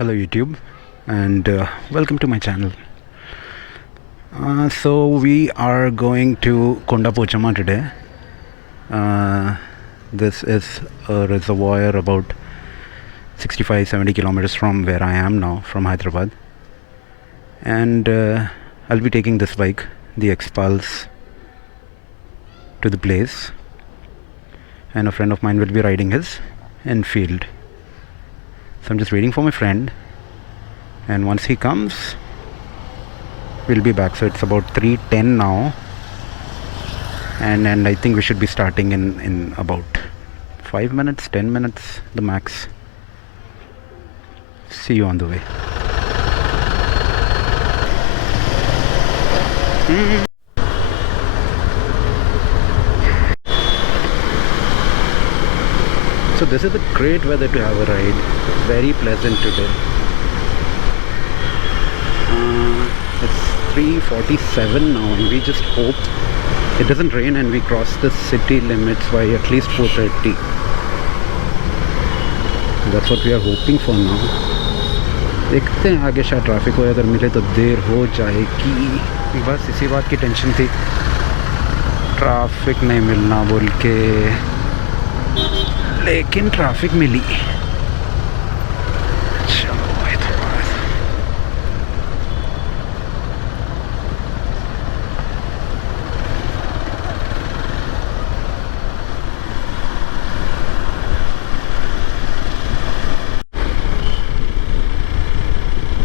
Hello YouTube, and welcome to my channel. So we are going to Kondapochamma today. This is a reservoir about 65-70 kilometers from where I am now, from Hyderabad. And I'll be taking this bike, the Xpulse, to the place. And a friend of mine will be riding his Enfield. So I'm just waiting for my friend, and once he comes we'll be back. So it's about 3:10 now, and I think we should be starting in about 5 minutes, 10 minutes the max. See you on the way. So this is a great weather to have a ride. Very pleasant today. It's 3:47 now, and we just hope it doesn't rain and we cross the city limits by at least 4:30. That's what we are hoping for now. देखते हैं आगे शायद traffic हो, अगर मिले तो देर हो जाएगी. बस इसी बात की टेंशन थी, ट्रैफिक नहीं मिलना बोल के, लेकिन ट्रैफिक मिली.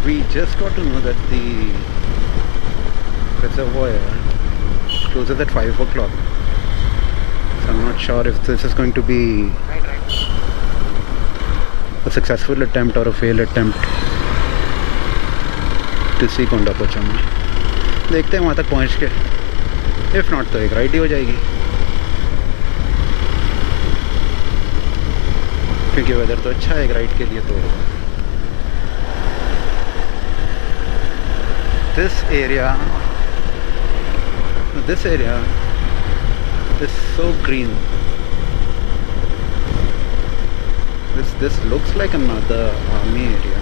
We just got to know that the reservoir closes at 5 o'clock. So I'm not sure if this is going to be a successful attempt or a failed attempt to see Kondapochamma. देखते हैं वहाँ तक पहुँच के. If not तो एक ride ही हो जाएगी, क्योंकि वेदर तो अच्छा है एक राइड के लिए. तो this area is so green. This looks like another army area,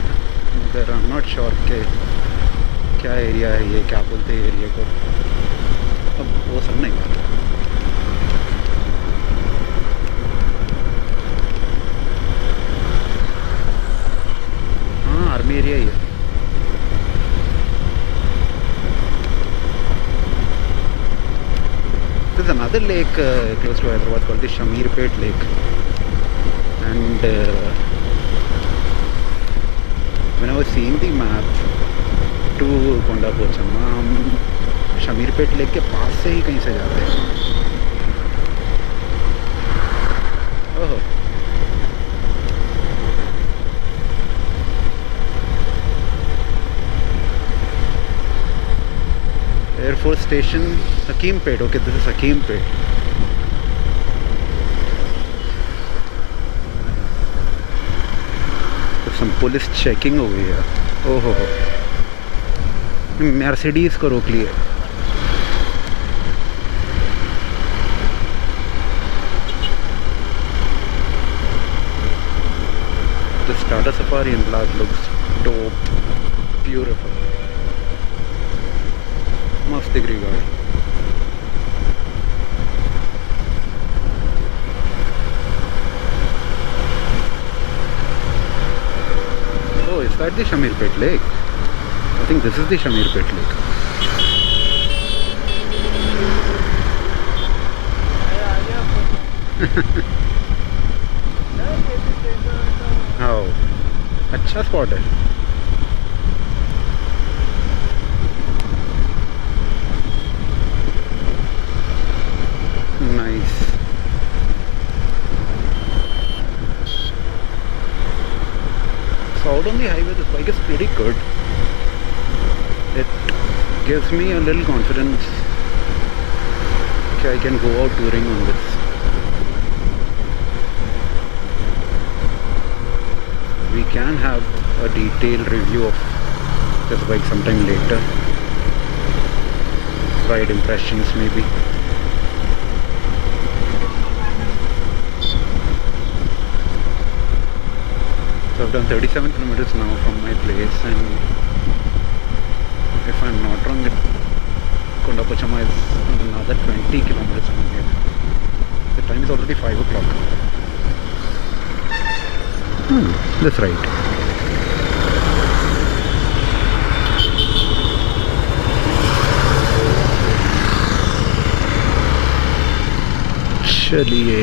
but I'm not sure के क्या एरिया है ये, क्या बोलते हैं एरिया को, अब वो सब नहीं पता. हाँ, आर्मी एरिया ही है. There's another lake close to Hyderabad called the Shamirpet Lake, and when I was seeing the map to Kondapochamma, हम Shamirpet Lake के पास से ही कहीं से जाते हैं. ओह, Air Force Station, Hakimpet. Okay, this is Hakimpet. There's some police checking over here. Oh ho ho. Mercedes को रोक लिया. The starter safari in black looks dope. Beautiful. मस्त दिख रही गाड़ी. Oh, is that the Shamirpet Lake? I think this is the Shamirpet Lake. Oh, अच्छा spot है. Nice. So out on the highway, this bike is pretty good. It gives me a little confidence that I can go out touring on this. We can have a detailed review of this bike sometime later. Ride impressions maybe. So I've done 37 kilometers now from my place, and if I'm not wrong, Kondapochamma is another 20 kilometers from here. The time is already 5 o'clock. That's right. चलिए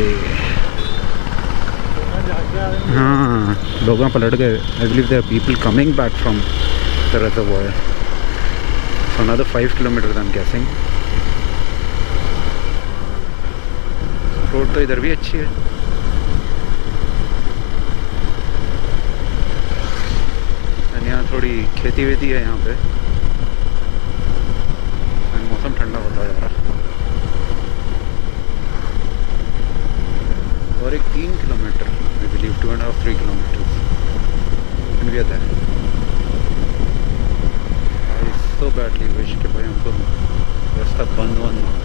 हाँ लोग पलट गए. I believe there are people coming back from the reservoir. So another 5 kilometers I'm guessing. Road तो इधर भी अच्छी है. और यहाँ थोड़ी खेती वेती है यहाँ पे. मौसम ठंडा होता जा रहा. और एक 3 kilometre, I believe 2.5-3 kilometers, and we are there. I so badly wish कि भाई हमको रास्ता बंद ना हो.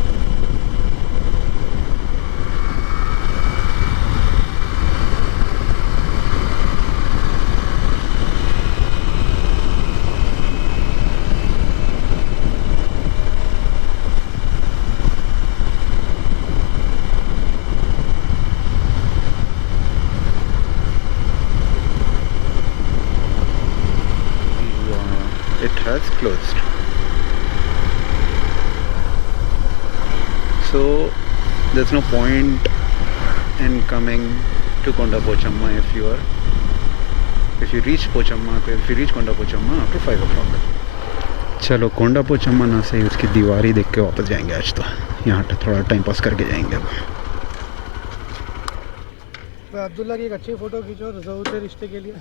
It has closed. So there's no point in coming to Kondapochamma if you reach Kondapochamma after 5 o'clock. चलो कोंडापोचम्मा ना से उसकी दीवारी देख के वापस जाएंगे. आज तो यहाँ थोड़ा टाइम पास करके जाएंगे. अब्दुल्ला की एक अच्छी फ़ोटो खींचो रिश्ते के लिए.